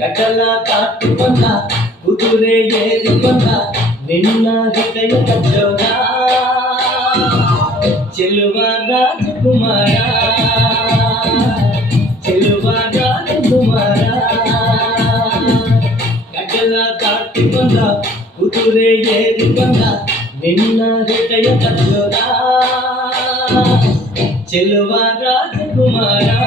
గడ్డలా కాటుకున్నా కుదురే ఏరుకున్నా నిన్న హృదయ కచ్చోరా రాజకుమారా చెలువ రాజకుమారా కటల కాటుకొన్న కుదురే ఏరికొన్న నిన్న హృదయ కచ్చోరా రాజకుమారా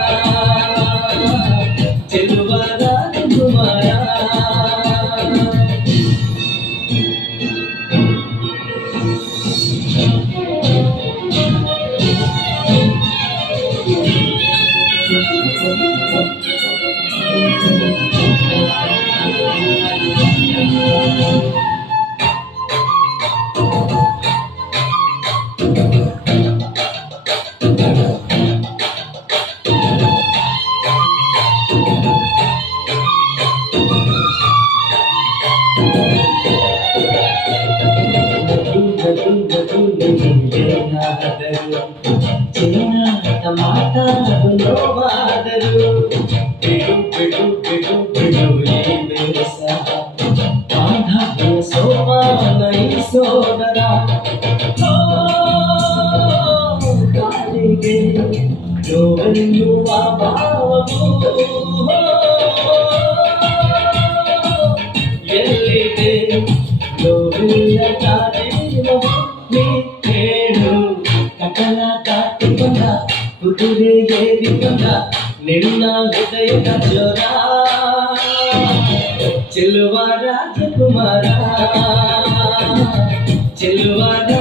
చేనాట మాట్లాడు లోవాడరు పెడు పెడు పెడు పెడు మాధవ సోమాన సోదరా కాలిగే జోవన్యు భావము ఎల్లిదే నీవే ఏ విధంగా నిన్న హృదయరా చెల్లువారా చెప్పుమారా చెల్లువారా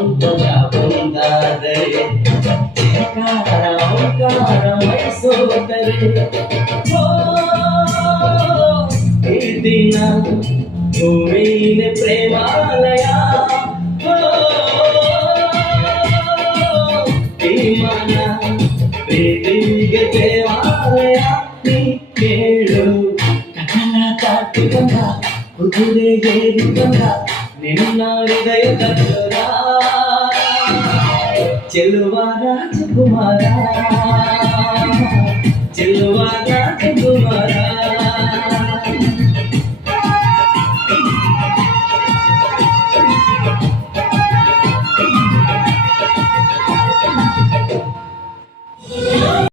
ವಧು ವಧು ವಧುವರ ಬಂದಾದರೆ ಚಕಾರ ಓಂಕಾರ ಮೈಸೋದರೆ ಓ, ಈ ದಿನ ಭೂಮಿನ ಪ್ರೇಮಾಲಯ ಓ, ಈ ಮನ ಪ್ರೀತಿಗೆ ದೇವಾಲಯ ನೀ ಕೇಳು ಕಥನ ಕಾಟಿಕೊಂಡ ಕುದುರೆ ಏರಿಕೊಂಡ ನಿನ್ನ ಹೃದಯ ಕಚ್ಚರ చెల్లువారా చెప్పువారా